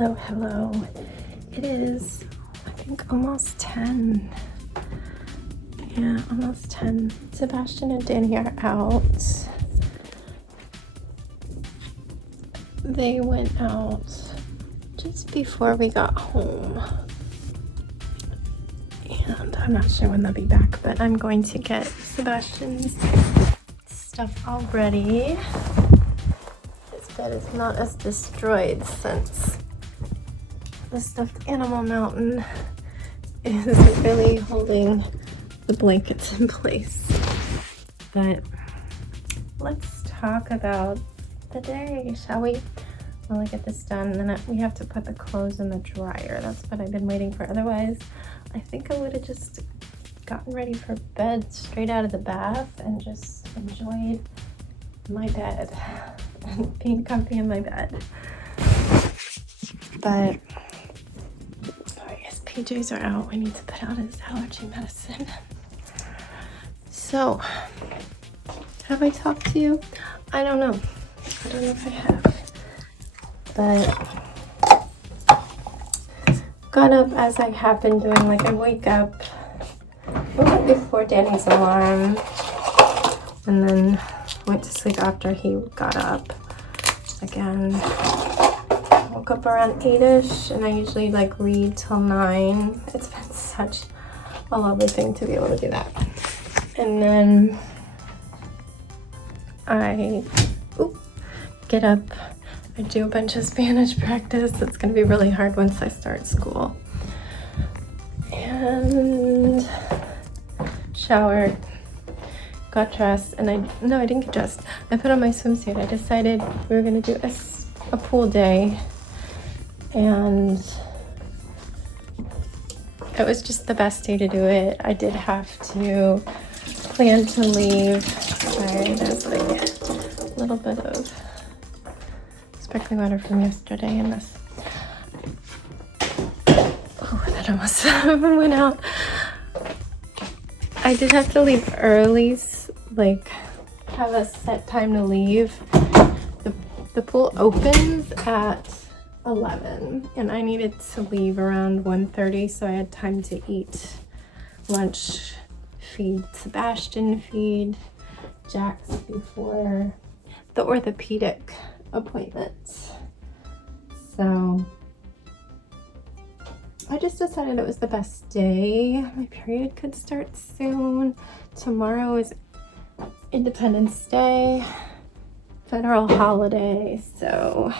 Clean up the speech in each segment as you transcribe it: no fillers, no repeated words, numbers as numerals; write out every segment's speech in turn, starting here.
Hello, hello. It is, I think, almost 10. Yeah, almost 10. Sebastian and Danny are out. They went out just before we got home. And I'm not sure when they'll be back, but I'm going to get Sebastian's stuff all ready. His bed is not as destroyed since the stuffed animal mountain is really holding the blankets in place. But let's talk about the day, shall we? While I get this done, then we have to put the clothes in the dryer. That's what I've been waiting for. Otherwise, I think I would have just gotten ready for bed straight out of the bath and just enjoyed my bed and being comfy in my bed. But his PJs are out. We need to put out his allergy medicine. So, have I talked to you? I don't know. I don't know if I have. But got up as I have been doing. Like, I woke up before Danny's alarm and then went to sleep after he got up again. Woke up around 8ish, and I usually like read till 9. It's been such a lovely thing to be able to do that. And then I get up. I do a bunch of Spanish practice. It's gonna be really hard once I start school. And showered, got dressed, and I didn't get dressed. I put on my swimsuit. I decided we were gonna do a pool day, and it was just the best day to do it. I did have to plan to leave. Sorry, there's like a little bit of sparkling water from yesterday in this. Oh, that almost went out. I did have to leave early, like have a set time to leave. The pool opens at 11, and I needed to leave around 1:30, so I had time to eat lunch, feed Sebastian, feed Jax before the orthopedic appointments. So I just decided it was the best day. My period could start soon. Tomorrow is Independence Day, federal holiday, so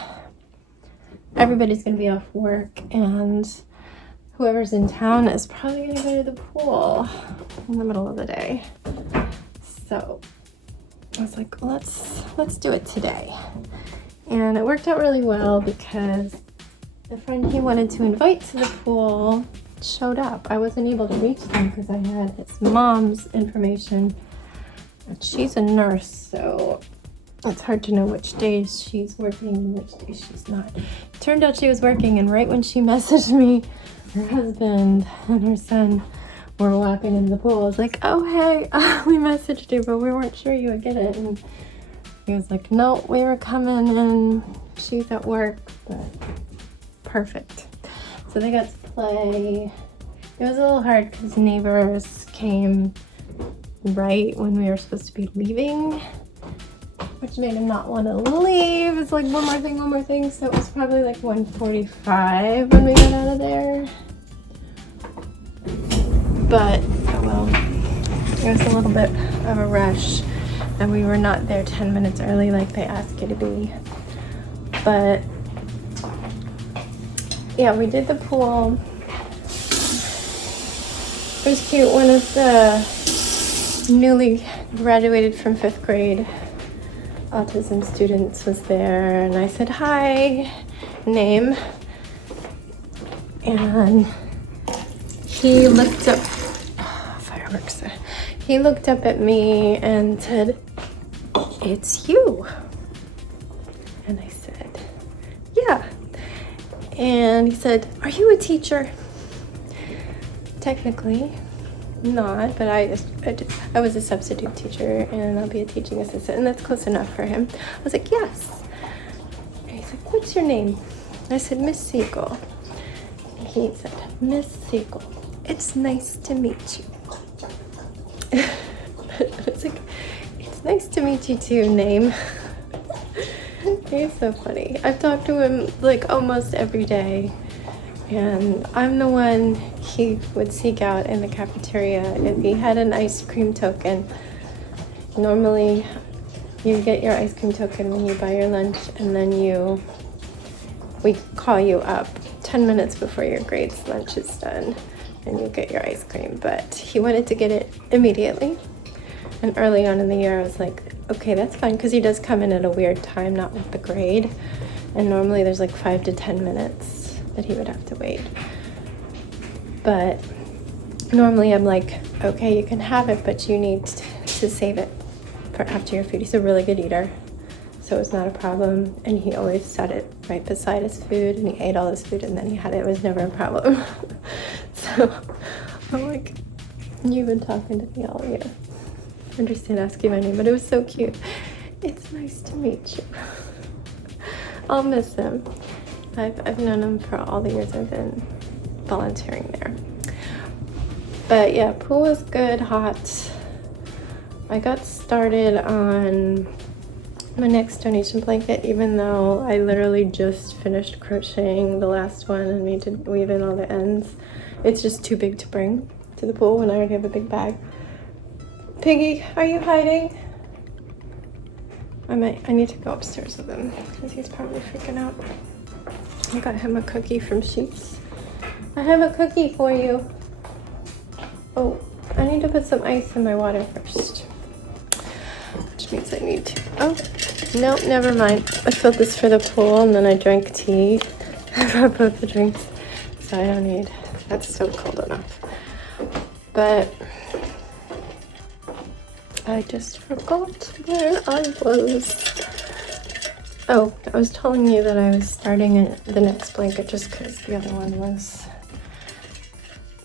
everybody's gonna be off work, and whoever's in town is probably gonna go to the pool in the middle of the day. So I was like, let's do it today. And it worked out really well because the friend he wanted to invite to the pool showed up. I wasn't able to reach them because I had his mom's information. And she's a nurse, so it's hard to know which days she's working and which days she's not. It turned out she was working, and right when she messaged me, her husband and her son were walking into the pool. I was like, oh hey, we messaged you, but we weren't sure you would get it. And he was like, no, we were coming and she's at work, but perfect. So they got to play. It was a little hard because neighbors came right when we were supposed to be leaving, which made him not want to leave. It's like one more thing. So it was probably like 1:45 when we got out of there. But, oh well, it was a little bit of a rush, and we were not there 10 minutes early like they asked you to be. But yeah, we did the pool. It was cute. One of the newly graduated from 5th grade autism students was there, and I said hi, name, and he looked up, fireworks. He looked up at me and said, it's you. And I said, yeah. And he said, are you a teacher? Technically not, but I was a substitute teacher, and I'll be a teaching assistant, and that's close enough for him. I was like, yes. And he's like, what's your name? I said, Miss Segall. He said, Miss Segall, it's nice to meet you. It's like, it's nice to meet you too, name. He's so funny. I've talked to him like almost every day, and I'm the one he would seek out in the cafeteria if he had an ice cream token. Normally you get your ice cream token when you buy your lunch, and then we call you up 10 minutes before your grades lunch is done and you get your ice cream. But he wanted to get it immediately, and early on in the year I was like, okay, that's fine, because he does come in at a weird time, not with the grade, and normally there's like 5 to 10 minutes that he would have to wait. But normally I'm like, okay, you can have it, but you need to save it for after your food. He's a really good eater, so it's not a problem, and he always set it right beside his food, and he ate all his food and then he had it. It was never a problem. So I'm like, you've been talking to me all year. I understand asking my name, but it was so cute. It's nice to meet you. I'll miss him. I've known him for all the years I've been volunteering there. But yeah, pool was good, hot. I got started on my next donation blanket, even though I literally just finished crocheting the last one and need to weave in all the ends. It's just too big to bring to the pool when I already have a big bag. Piggy, are you hiding? I need to go upstairs with him because he's probably freaking out. I got him a cookie from Sheets. I have a cookie for you. Oh, I need to put some ice in my water first, which means I need to. Oh, no, never mind. I filled this for the pool and then I drank tea. I brought both the drinks, so I don't need. That's still cold enough. But I just forgot where I was. Oh, I was telling you that I was starting the next blanket just because the other one was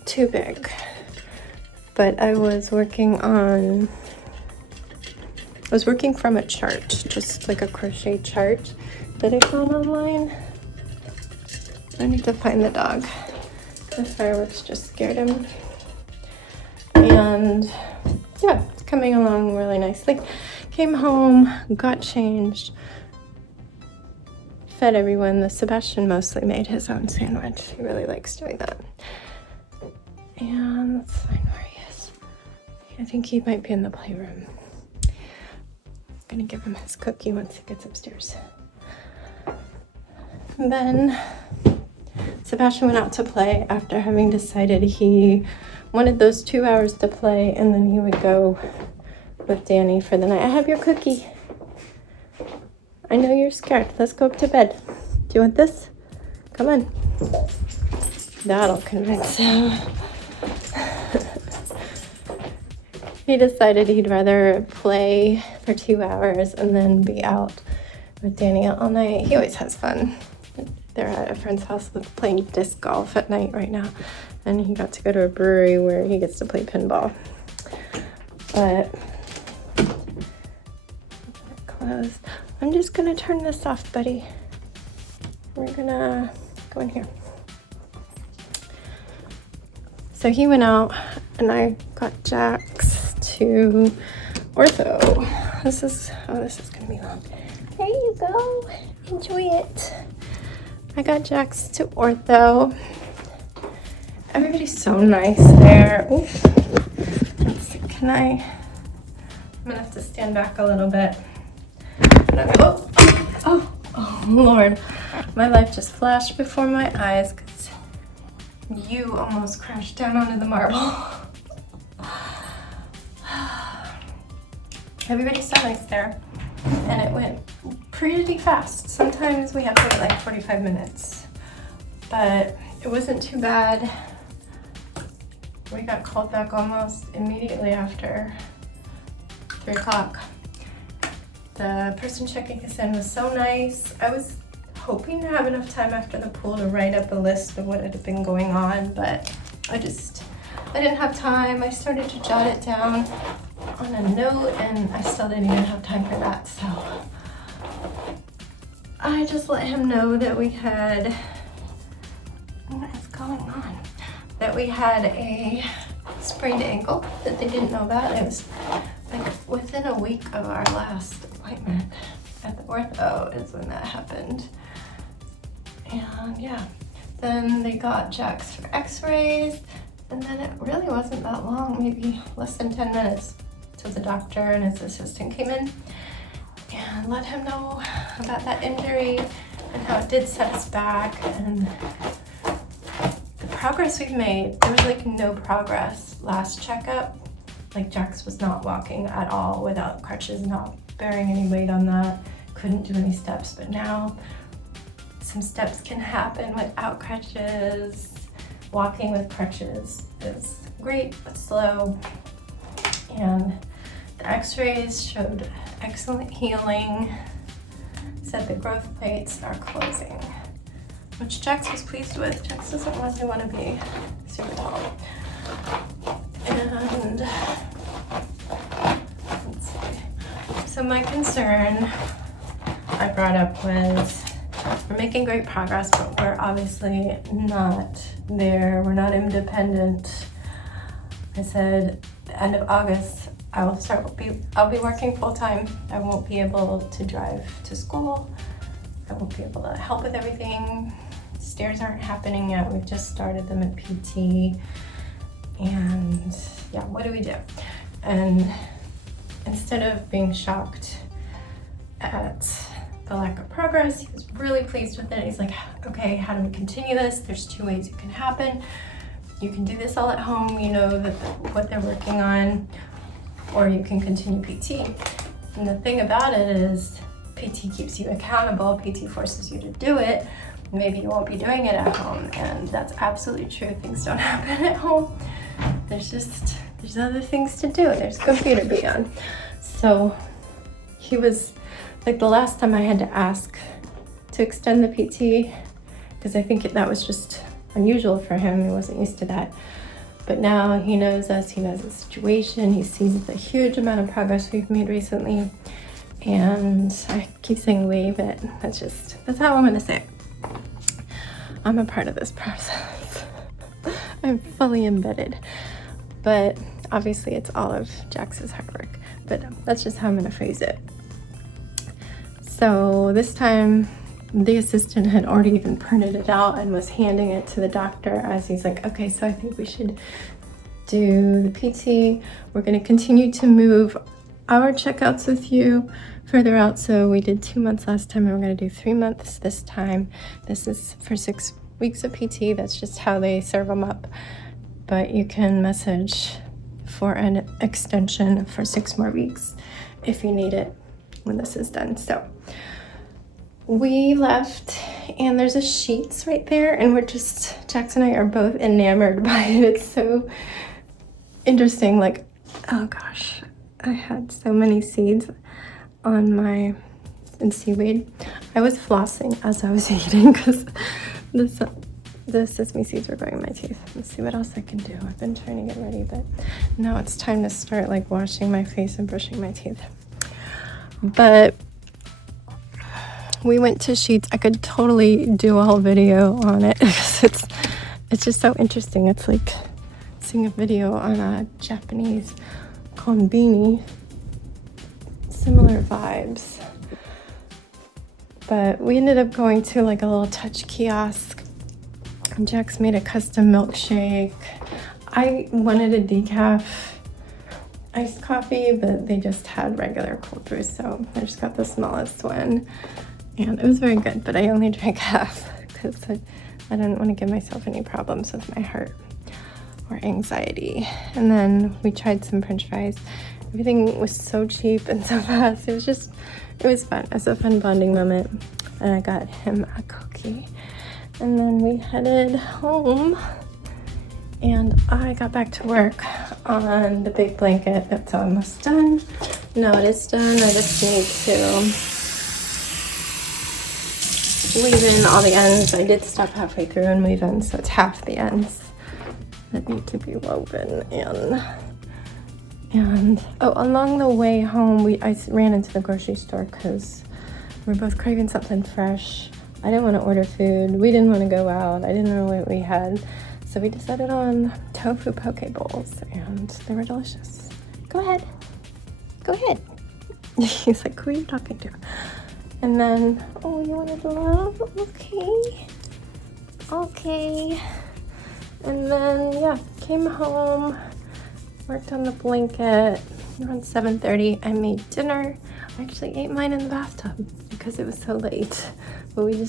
too big. But I was working from a chart, just like a crochet chart that I found online. I need to find the dog. The fireworks just scared him. And yeah, it's coming along really nicely. Came home, got changed, fed everyone. Sebastian mostly made his own sandwich. He really likes doing that. And let's find where he is. I think he might be in the playroom. I'm gonna give him his cookie once he gets upstairs. And then Sebastian went out to play after having decided he wanted those 2 hours to play, and then he would go with Danny for the night. I have your cookie. I know you're scared. Let's go up to bed. Do you want this? Come on. That'll convince him. He decided he'd rather play for 2 hours and then be out with Danny all night. He always has fun. They're at a friend's house playing disc golf at night right now, and he got to go to a brewery where he gets to play pinball. But closed. I'm just gonna turn this off, buddy. We're gonna go in here. So he went out and I got Jax to ortho. This is gonna be long. There you go. Enjoy it. I got Jax to ortho. Everybody's so nice there. Oof. Let's see, I'm gonna have to stand back a little bit. Oh, Lord. My life just flashed before my eyes because you almost crashed down onto the marble. Everybody's so nice there. And it went pretty fast. Sometimes we have to wait like 45 minutes, but it wasn't too bad. We got called back almost immediately after 3 o'clock. The person checking us in was so nice. I was hoping to have enough time after the pool to write up a list of what had been going on, but I didn't have time. I started to jot it down on a note and I still didn't even have time for that, so I just let him know that we had, what is going on? That we had a sprained ankle that they didn't know about. It was like within a week of our last appointment at the ortho is when that happened. And yeah, then they got Jax for x-rays, and then it really wasn't that long, maybe less than 10 minutes, till the doctor and his assistant came in and let him know about that injury and how it did set us back and the progress we've made. There was like no progress last checkup. Like Jax was not walking at all without crutches, not bearing any weight on that, couldn't do any steps, but now some steps can happen without crutches. Walking with crutches is great but slow, and the x-rays showed excellent healing, said the growth plates are closing, which Jax was pleased with. Jax doesn't really want to be super tall. And let's see. So my concern I brought up was we're making great progress, but we're obviously not there. We're not independent. I said the end of August I'll be working full-time. I won't be able to drive to school. I won't be able to help with everything. Stairs aren't happening yet. We've just started them at PT. And yeah, what do we do? And instead of being shocked at the lack of progress, he was really pleased with it. He's like, okay, how do we continue this? There's 2 ways it can happen. You can do this all at home, you know what they're working on, or you can continue PT. And the thing about it is PT keeps you accountable, PT forces you to do it. Maybe you won't be doing it at home, and that's absolutely true. Things don't happen at home. There's other things to do. There's computer to be on. So he was, like the last time I had to ask to extend the PT, because I think that was just unusual for him. He wasn't used to that. But now he knows us, he knows the situation, he sees the huge amount of progress we've made recently. And I keep saying we, but that's how I'm gonna say it. I'm a part of this process. I'm fully embedded. But obviously it's all of Jax's hard work. But that's just how I'm gonna phrase it. So this time, the assistant had already even printed it out and was handing it to the doctor as he's like, okay, so I think we should do the PT. We're going to continue to move our checkouts with you further out. So we did 2 months last time, and we're going to do 3 months this time. This is for 6 weeks of PT. That's just how they serve them up. But you can message for an extension for 6 more weeks if you need it when this is done. So we left, and there's a sheets right there, and Jax and I are both enamored by it. It's so interesting. Like, oh gosh, I had so many seeds on in seaweed. I was flossing as I was eating because the sesame seeds were going in my teeth. Let's see what else I can do. I've been trying to get ready, but now it's time to start like washing my face and brushing my teeth. But we went to Sheets. I could totally do a whole video on it because it's just so interesting. It's like seeing a video on a Japanese konbini. Similar vibes. But we ended up going to like a little touch kiosk. Jax made a custom milkshake. I wanted a decaf iced coffee, but they just had regular cold brew, so I just got the smallest one. And it was very good, but I only drank half because I didn't want to give myself any problems with my heart or anxiety. And then we tried some French fries. Everything was so cheap and so fast. It was fun. It was a fun bonding moment. And I got him a cookie. And then we headed home. And I got back to work on the big blanket. That's almost done. No, it is done. I just need to weave in all the ends. I did stop halfway through and weave in, so it's half the ends that need to be woven in. And oh, along the way home, I ran into the grocery store because We're both craving something fresh. I didn't want to order food. We didn't want to go out. I didn't know what we had. So we decided on tofu poke bowls, and they were delicious. Go ahead. Go ahead. He's like, who are you talking to? And then, oh, you wanted love? Okay. Okay. And then, yeah, came home, worked on the blanket. Around 7:30, I made dinner. I actually ate mine in the bathtub because it was so late. But we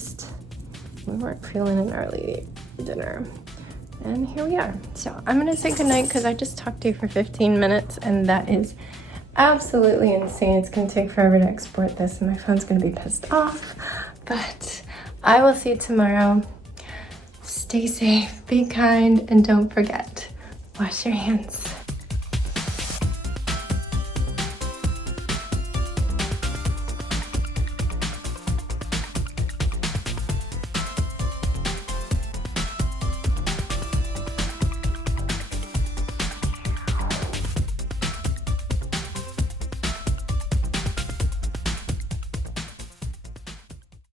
weren't feeling an early dinner. And here we are. So I'm gonna say goodnight because I just talked to you for 15 minutes and that is absolutely insane. It's gonna take forever to export this and my phone's gonna be pissed off. But I will see you tomorrow. Stay safe, be kind, and don't forget, wash your hands.